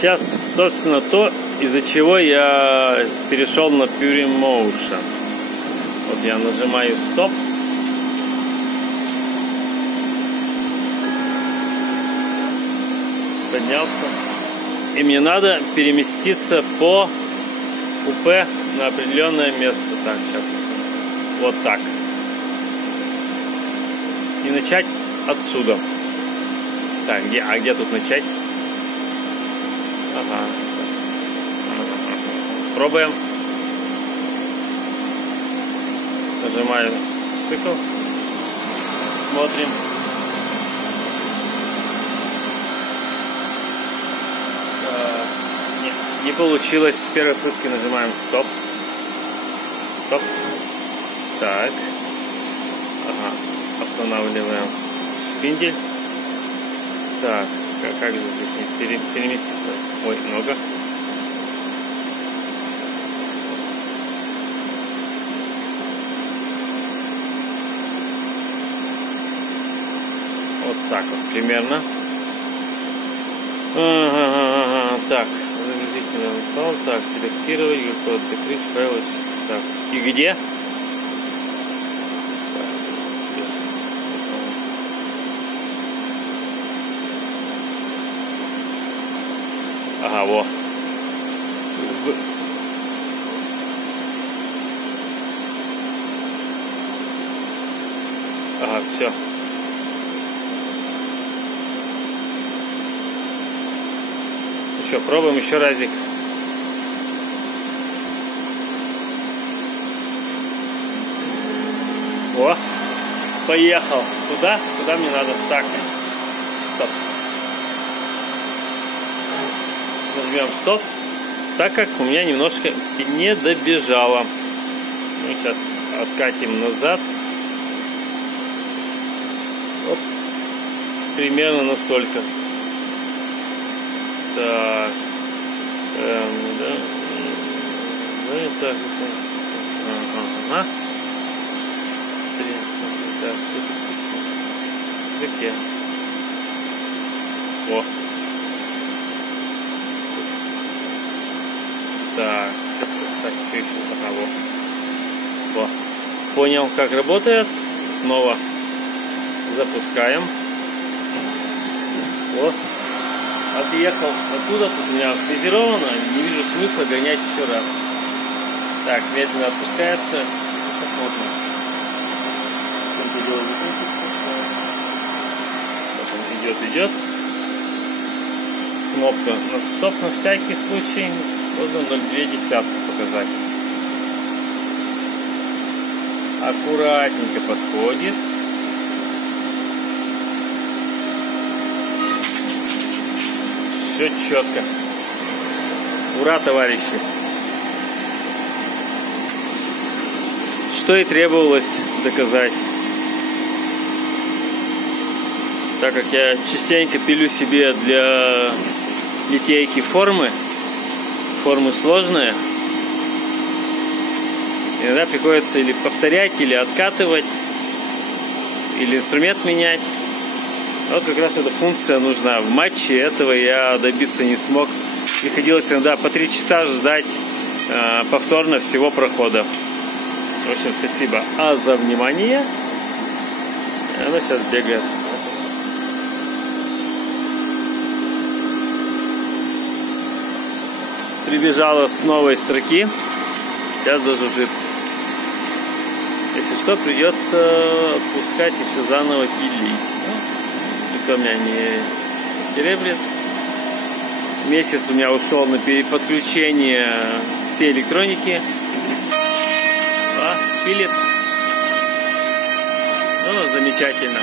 сейчас, собственно, то, из-за чего я перешел на Pure Motion. Вот я нажимаю стоп. Поднялся. И мне надо переместиться по УП на определенное место. Так, сейчас. Вот так. И начать отсюда. Так, где тут начать? Ага. Пробуем. Нажимаю цикл. Смотрим. Не получилось. С первой попытки нажимаем стоп. Стоп. Так. Ага. Останавливаем шпиндель. Так. Как же здесь переместиться? Ой, много. Вот так вот примерно. Так. Загрузить файл. Так. Редактировать. Готов закрыть файл. Так. И где? Ага, во. Ага, все. Ну что, пробуем еще разик. О, поехал. Куда мне надо? Так. Стоп. Нажмем стоп, так как у меня немножко не добежало. Мы сейчас откатим назад. Вот примерно настолько. Так. Да. Так. Ага. Так, все. О. Так, еще одного. Во. Понял, как работает. Снова запускаем. Вот. Отъехал оттуда, тут у меня фрезеровано. Не вижу смысла гонять еще раз. Так, медленно отпускается. Посмотрим. Идет. Кнопка на стоп на всякий случай. Можно 0,2 показать. Аккуратненько подходит. Все четко. Ура, товарищи! Что и требовалось доказать. Так как я частенько пилю себе для литейки формы сложные, иногда приходится или повторять, или откатывать, или инструмент менять. Вот как раз эта функция нужна. В матче этого я добиться не смог. Приходилось иногда по 3 часа ждать повторно всего прохода. В общем, спасибо за внимание. Она сейчас бегает. Прибежала с новой строки. Сейчас зажужжит. Если что, придется отпускать и все заново пилить. Никто меня не тереблет. Месяц у меня ушел на переподключение всей электроники. Пилит. Ну, замечательно.